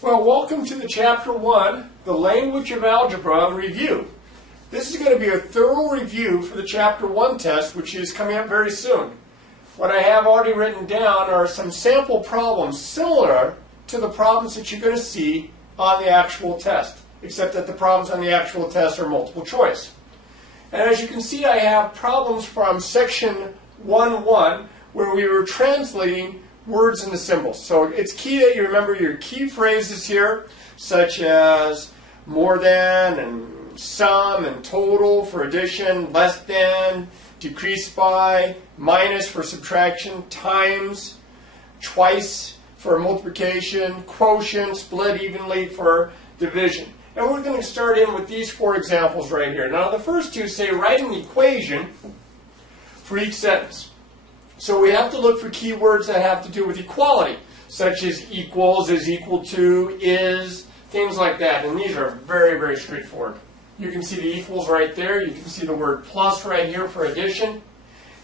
Well, welcome to the Chapter 1, The Language of Algebra Review. This is going to be a thorough review for the Chapter 1 test, which is coming up very soon. What I have already written down are some sample problems similar to the problems that you're going to see on the actual test, except that the problems on the actual test are multiple choice. And as you can see, I have problems from section 1.1 where we were translating words into symbols. So it's key that you remember your key phrases here, such as more than and sum and total for addition, less than, decrease by, minus for subtraction, times, twice for multiplication, quotient, split evenly for division. And we're going to start in with these four examples right here. Now the first two say write an equation for each sentence. So we have to look for keywords that have to do with equality, such as equals, is equal to, is, things like that. And these are very, very straightforward. You can see the equals right there. You can see the word plus right here for addition.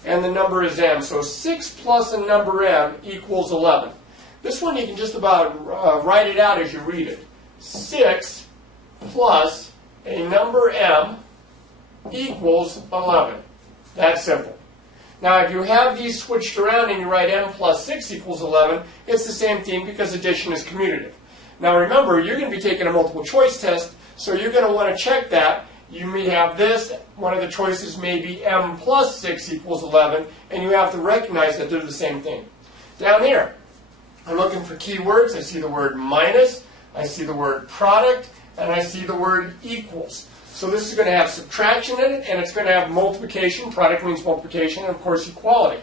And the number is m. So 6 plus a number m equals 11. This one you can just about write it out as you read it. 6 plus a number m equals 11. That's simple. Now, if you have these switched around and you write m plus 6 equals 11, it's the same thing because addition is commutative. Now, remember, you're going to be taking a multiple choice test, so you're going to want to check that. You may have this. One of the choices may be m plus 6 equals 11, and you have to recognize that they're the same thing. Down here, I'm looking for keywords. I see the word minus, I see the word product, and I see the word equals. So this is going to have subtraction in it, and it's going to have multiplication. Product means multiplication, and of course equality.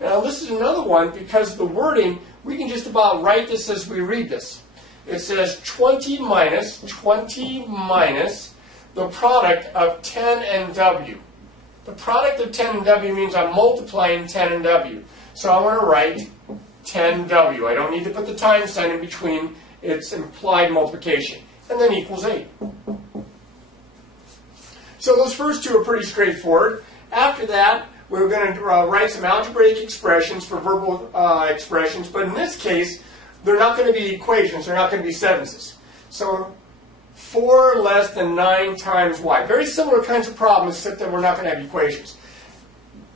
Now this is another one because the wording, we can just about write this as we read this. It says 20 minus the product of 10 and w. The product of 10 and w means I'm multiplying 10 and w. So I want to write 10w. I don't need to put the times sign in between. It's implied multiplication. And then equals 8. So those first two are pretty straightforward. After that, we're going to write some algebraic expressions for verbal expressions, but in this case, they're not going to be equations, they're not going to be sentences. So 4 less than 9 times y. Very similar kinds of problems, except that we're not going to have equations.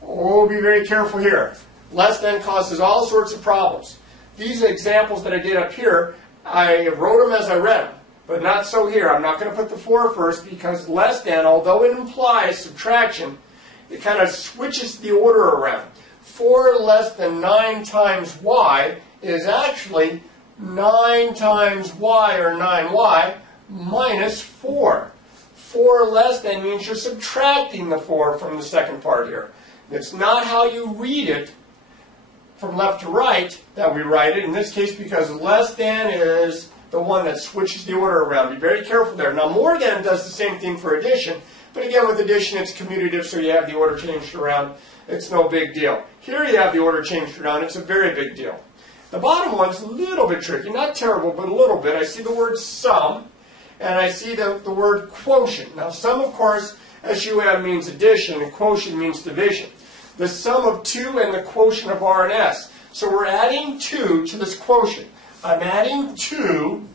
Oh, be very careful here. Less than causes all sorts of problems. These examples that I did up here, I wrote them as I read them. But not so here. I'm not going to put the 4 first because less than, although it implies subtraction, it kind of switches the order around. 4 less than 9 times y is actually 9 times y, or 9y, minus 4. 4 less than means you're subtracting the 4 from the second part here. It's not how you read it from left to right that we write it. In this case, because less than is the one that switches the order around. Be very careful there. Now, more than does the same thing for addition, but again, with addition, it's commutative, so you have the order changed around. It's no big deal. Here you have the order changed around. It's a very big deal. The bottom one's a little bit tricky. Not terrible, but a little bit. I see the word sum, and I see the word quotient. Now, sum, of course, SUM means addition, and quotient means division. The sum of 2 and the quotient of R and S. So we're adding 2 to this quotient. I'm adding 2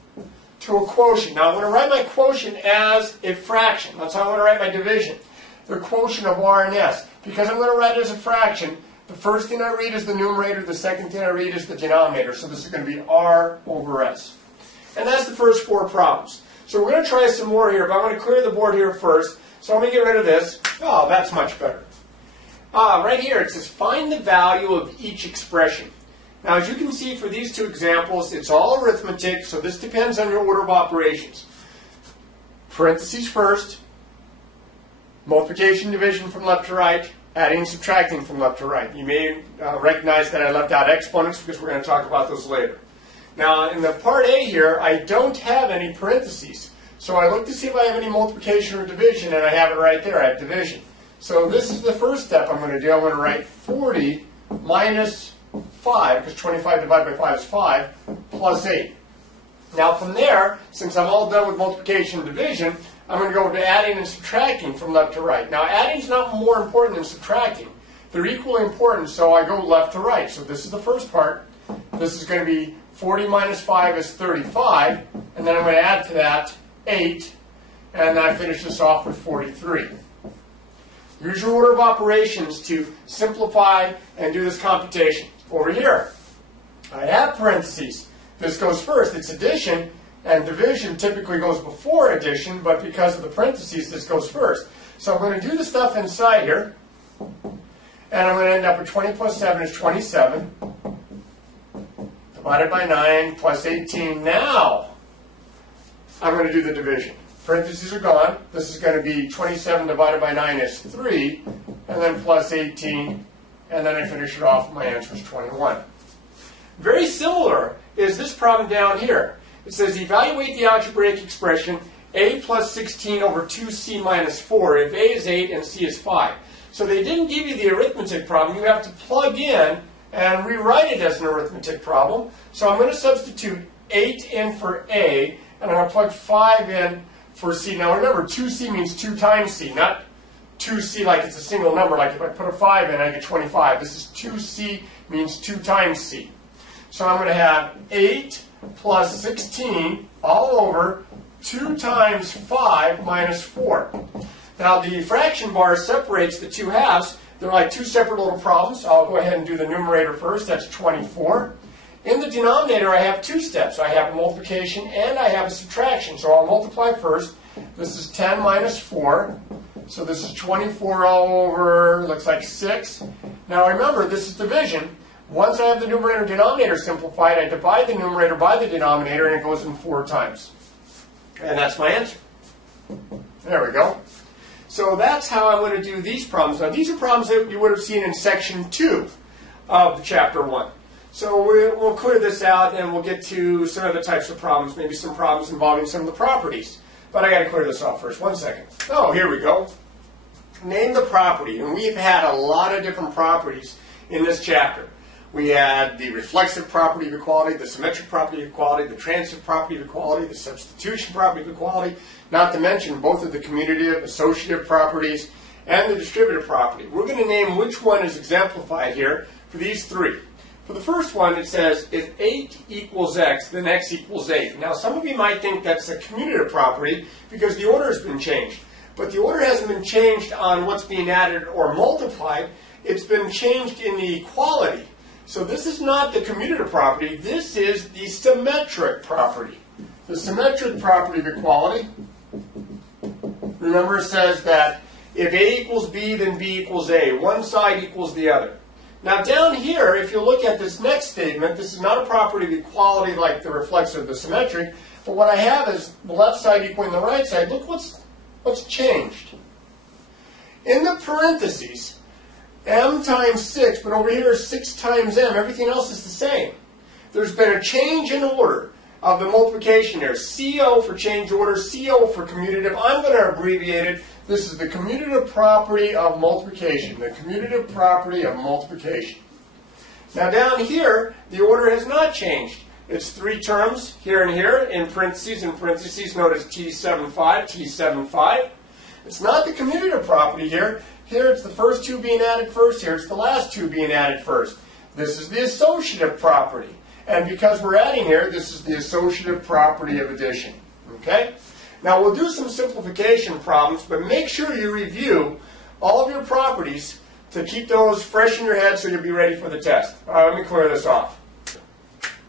to a quotient. Now I'm going to write my quotient as a fraction. That's how I'm going to write my division. The quotient of R and S. Because I'm going to write it as a fraction, the first thing I read is the numerator, the second thing I read is the denominator. So this is going to be R over S. And that's the first 4 problems. So we're going to try some more here, but I'm going to clear the board here first. So I'm going to get rid of this. Oh, that's much better. Right here it says find the value of each expression. Now, as you can see for these two examples, it's all arithmetic, so this depends on your order of operations. Parentheses first, multiplication, division from left to right, adding and subtracting from left to right. You may recognize that I left out exponents because we're going to talk about those later. Now, in the part A here, I don't have any parentheses. So I look to see if I have any multiplication or division, and I have it right there. I have division. So this is the first step I'm going to do. I'm going to write 40 minus 5, because 25 divided by 5 is 5, plus 8. Now from there, since I'm all done with multiplication and division, I'm going to go to adding and subtracting from left to right. Now adding is not more important than subtracting. They're equally important, so I go left to right. So this is the first part. This is going to be 40 minus 5 is 35, and then I'm going to add to that 8, and then I finish this off with 43. Use your order of operations to simplify and do this computation. Over here, I have parentheses. This goes first. It's addition, and division typically goes before addition, but because of the parentheses, this goes first. So I'm going to do the stuff inside here, and I'm going to end up with 20 plus 7 is 27, divided by 9 plus 18. Now, I'm going to do the division. Parentheses are gone. This is going to be 27 divided by 9 is 3, and then plus 18, and then I finish it off. My answer is 21. Very similar is this problem down here. It says evaluate the algebraic expression a plus 16 over 2c minus 4 if a is 8 and c is 5. So they didn't give you the arithmetic problem. You have to plug in and rewrite it as an arithmetic problem. So I'm going to substitute 8 in for a, and I'm going to plug 5 in for c. Now remember, 2c means 2 times c, not 2c like it's a single number. Like if I put a 5 in, I get 25. This is 2c means 2 times c. So I'm going to have 8 plus 16 all over 2 times 5 minus 4. Now the fraction bar separates the two halves. They're like two separate little problems. I'll go ahead and do the numerator first. That's 24. In the denominator, I have two steps. I have a multiplication and I have a subtraction. So I'll multiply first. This is 10 minus 4. So this is 24 all over, looks like 6. Now remember, this is division. Once I have the numerator and denominator simplified, I divide the numerator by the denominator, and it goes in 4 times. And that's my answer. There we go. So that's how I'm going to do these problems. Now, these are problems that you would have seen in section 2 of chapter 1. So we'll clear this out, and we'll get to some other types of problems, maybe some problems involving some of the properties. But I got to clear this off first. 1 second. Oh, here we go. Name the property. And we've had a lot of different properties in this chapter. We had the reflexive property of equality, the symmetric property of equality, the transitive property of equality, the substitution property of equality, not to mention both of the commutative, associative properties, and the distributive property. We're going to name which one is exemplified here for these 3. For the first one, it says, if 8 equals x, then x equals 8. Now, some of you might think that's a commutative property because the order has been changed. But the order hasn't been changed on what's being added or multiplied. It's been changed in the equality. So this is not the commutative property. This is the symmetric property. The symmetric property of equality, remember, it says that if A equals B, then B equals A. One side equals the other. Now down here, if you look at this next statement, this is not a property of equality like the reflexive, the symmetric, but what I have is the left side equaling the right side. Look what's changed. In the parentheses, m times 6, but over here is 6 times m. Everything else is the same. There's been a change in order of the multiplication there. CO for change order, CO for commutative. I'm going to abbreviate it. This is the commutative property of multiplication. The commutative property of multiplication. Now down here, the order has not changed. It's 3 terms here and here in parentheses, note as T75, T75. It's not the commutative property here. Here it's the first 2 being added first. Here it's the last 2 being added first. This is the associative property. And because we're adding here, this is the associative property of addition. Okay? Now we'll do some simplification problems, but make sure you review all of your properties to keep those fresh in your head so you'll be ready for the test. All right, let me clear this off.